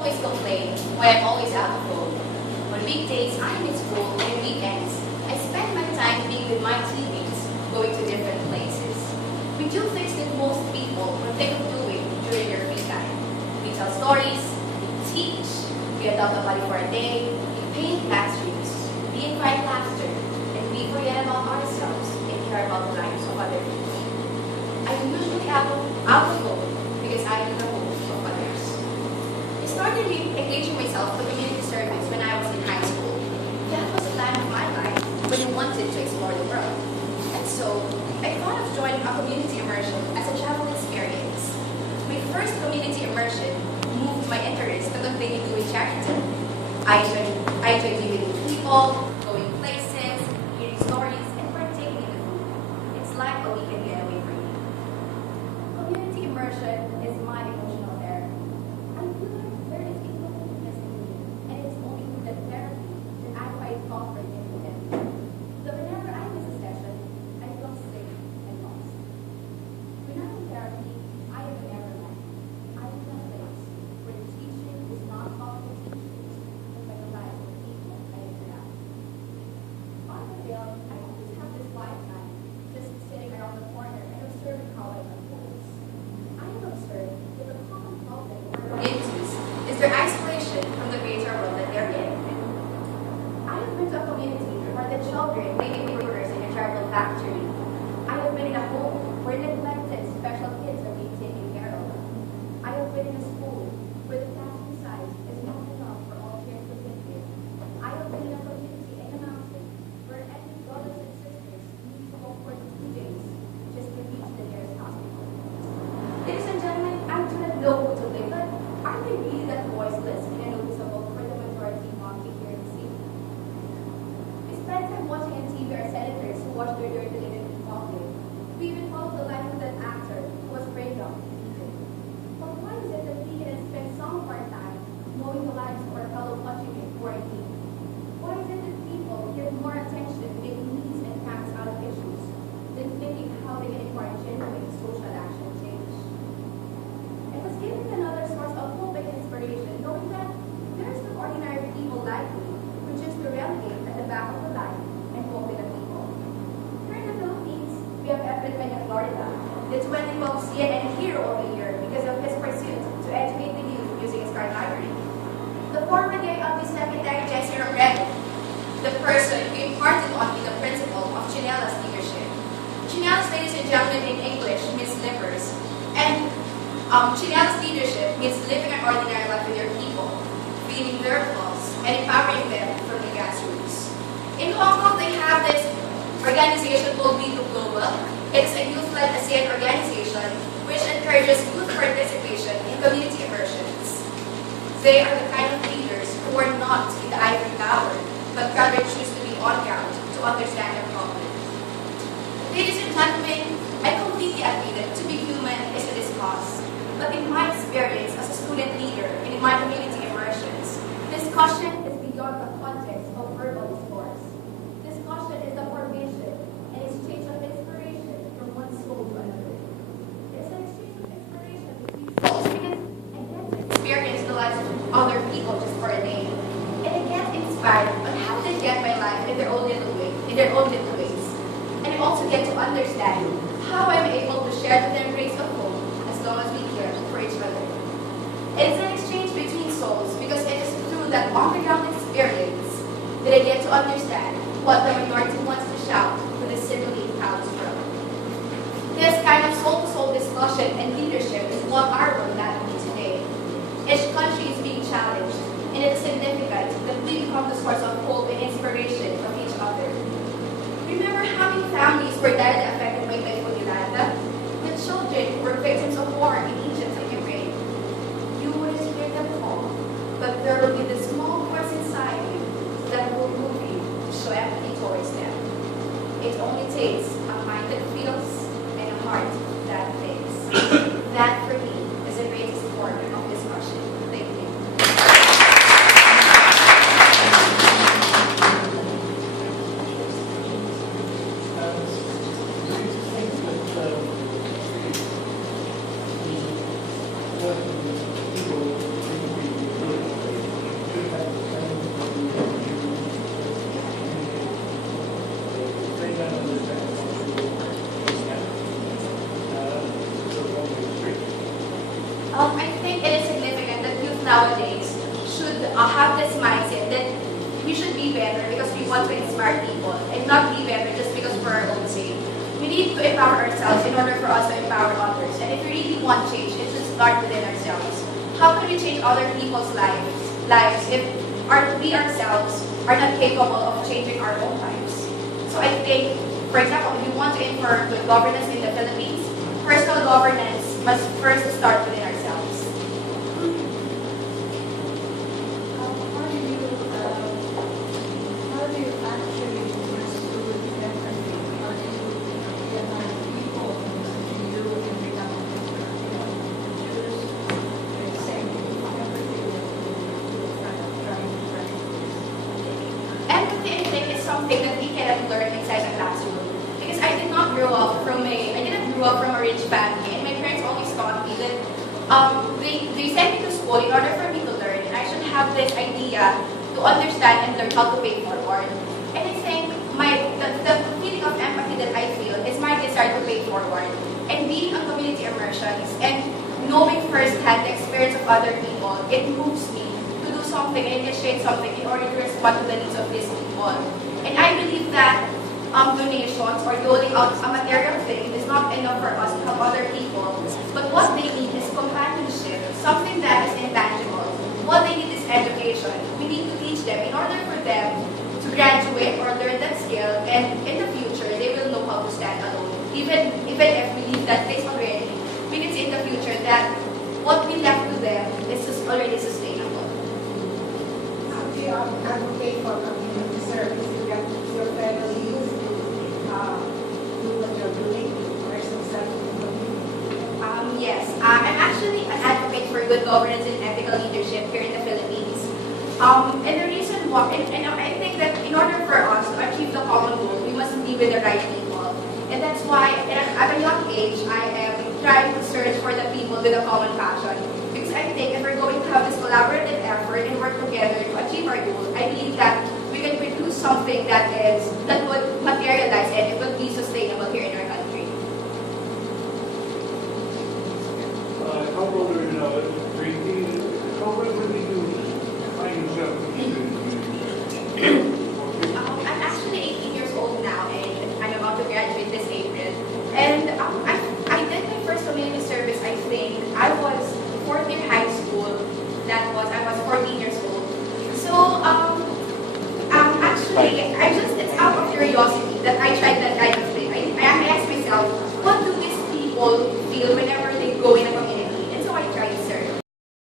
always complain why I'm always out of home. On weekdays, I'm in school, and weekends, I spend my time being with my teammates, going to different places. We do things that most people would think of doing during their free time. We tell stories, we teach, we adopt a body for a day, we paint classrooms, we invite laughter, and we forget about ourselves and care about the lives of other people. I'm usually out of home because I'm in the home of others. I started engaging myself with community service when I was in high school. That was a time of my life when I wanted to explore the world. And so, I thought of joining a community immersion as a travel experience. My first community immersion moved my interest to continue doing charity. I enjoyed meeting with people, going places, hearing stories, and partaking in the food. It's like a weekend getaway for me. Community immersion is my emotional therapy. I feel like there is a loneliness in me, and it's only through that therapy that I find comfort in it. So whenever I miss a session, I feel sick and lost. When I'm in therapy, I am in Neverland. I am in a place where the teaching is not about the teachers, but by the lives of people I interact with. On the field, I always have this quiet time, just sitting around the corner and observing how life unfolds. I have observed that the common problem for communities is their isolation from the greater world that they're in. I have been to a community where the children play in papers in a tribal factory. I have been in a home where neglected special kids are being taken care of. I have been in a school where the classroom size is not enough for all kids to fit in. I have been in a community in a mountain where ethnic brothers and sisters need to walk for 2 days just to reach the nearest hospital. Ladies and gentlemen, I do not know who to blame, but are they really that voiceless and unnoticeable for the majority not to hear and see? We spend time watching on TV our senators who watch their dirty linen in public. We even follow the life of that actor who was brained up and beaten. But why is it that we can spend some of our time knowing the lives of our fellow countrymen who are in need? Why is it that people give more attention to making needs and facts out of issues than thinking how they can encourage genuine social action change? It was giving another source of hope and inspiration, knowing that there are still ordinary people like me who just to relegate at the back of the line and hope in the people. Here in the Philippines, we have Efren in Florida, the 2012 CNN Hero of the Year because of his pursuit to educate the youth using his card library. The former DILG Secretary Jesse Robredo, the person who imparted on me the principle of Chinelas leadership. Chinelas, ladies and gentlemen, in English means slippers, and Chinelas leadership means living an ordinary life with your people, feeding their cause, and empowering them from the grassroots. In Hong Kong, they have this organization called We Do Global. It's a youth-led ASEAN organization which encourages youth participation in community immersions. They are the kind of leaders who are not in the ivory tower, but rather choose to be on ground to understand their problem. Ladies and gentlemen, I completely agree that to be human is to discuss. But in my experience as a student leader and in my community immersions, discussion is beyond the context of verbal discourse. Discussion is the formation and exchange of inspiration from one soul to another. It's an exchange of inspiration between souls because I get to experience the lives of other people just for a day. And I get inspired on how they get my life in their own little way, in their own little ways. And I also get to understand how I'm able to share with them grace of hope as long as we care for each other. It is an exchange between souls because it is through that on-the-ground experience that I get to understand what the minority wants to shout with a seemingly proud struggle. This kind of soul-to-soul discussion and leadership is what our world needs today. Each country is being challenged, and it is significant that we become the source of hope and inspiration of each other. Remember how many families were directly affected by Typhoon Yolanda? The children who were victims of war in Egypt and Ukraine. You wouldn't hear them call, but there will be the small voice inside you that will move you to show empathy towards them. It only takes a mind that feels and a heart that thinks. That, for me, is the greatest form of discussion. Thank you. nowadays should have this mindset that we should be better because we want to inspire people and not be better just because for our own sake. We need to empower ourselves in order for us to empower others. And if we really want change, it should start within ourselves. How can we change other people's lives if we ourselves are not capable of changing our own lives? So I think, for example, if we want to encourage good governance in the Philippines, personal governance must first start within ourselves. How do you actually pursue empathy? How do you get other people to you and become choose the same empathy that you're trying to practice? Empathy, I think, is something that we cannot learn inside the classroom. Because I didn't grow up from a rich family, and my parents always taught me that they sent me to school in order for me to learn, and I should have this idea to understand and learn how to pay forward. And I think the feeling of empathy that I feel is my desire to pay forward, and being on community immersions and knowing firsthand the experience of other people, it moves me to do something and initiate something in order to respond to the needs of these people. And I believe that donations or doling out a material thing is not enough for us to help other people. But what they need is companionship, something that is intangible. What they need is education. We need to teach them in order for them to graduate or learn that skill, and in the future they will know how to stand alone. Even if we leave that place already, we can see in the future that what we left to them is already sustainable. How do you advocate for community service to get your fellow youth do what you're doing for yourself in the community? Yes, I'm actually an advocate for good governance and ethical leadership here in the Philippines. And the reason why, and I think that in order for us to achieve the common goal, we must be with the right people. And that's why at a young age, I am trying to search for the people with a common passion. Because I think if we're going to have this collaborative effort and work together to achieve our goal, I believe that we can produce something that would materialize and it would be sustainable here in our country. How old are you now? 18? How old were you find yourself in the I'm actually 18 years old now, and I'm about to graduate this April. And I did my first community service, I think. I was fourth year high school. I was 14 years old. So, actually, it's out of curiosity that I tried that kind of thing. I asked myself, what do these people feel whenever they go in a